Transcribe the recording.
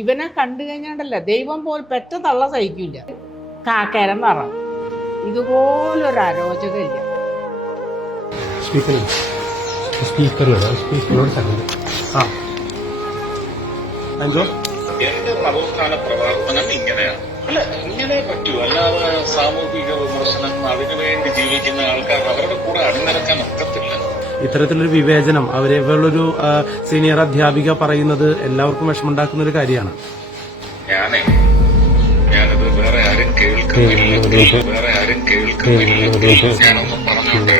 ഇവനെ കണ്ടു കഴിഞ്ഞാണ്ടല്ല ദൈവം പോൽ പെറ്റ തള്ള സഹിക്കില്ല. കാക്കേരം പറ ഇതുപോലൊരു അരോചകമില്ല. എന്റെ നവോത്ഥാന പ്രവർത്തനം ഇങ്ങനെയാണ്. അല്ല, ഇങ്ങനെ പറ്റൂ. അല്ലാതെ സാമൂഹിക വിമർശനം അതിനുവേണ്ടി ജീവിക്കുന്ന ആൾക്കാർ അവരുടെ കൂടെ അണിനിരക്കാൻ ഒക്കത്തില്ല. ഇത്തരത്തിലൊരു വിവേചനം അവരെ പോലൊരു സീനിയർ അധ്യാപിക പറയുന്നത് എല്ലാവർക്കും വിഷമുണ്ടാക്കുന്ന ഒരു കാര്യമാണ്. ഞാനത് വേറെ ആരും കേൾക്കുന്നില്ല. ഞാനൊന്നും പറഞ്ഞോട്ടെ.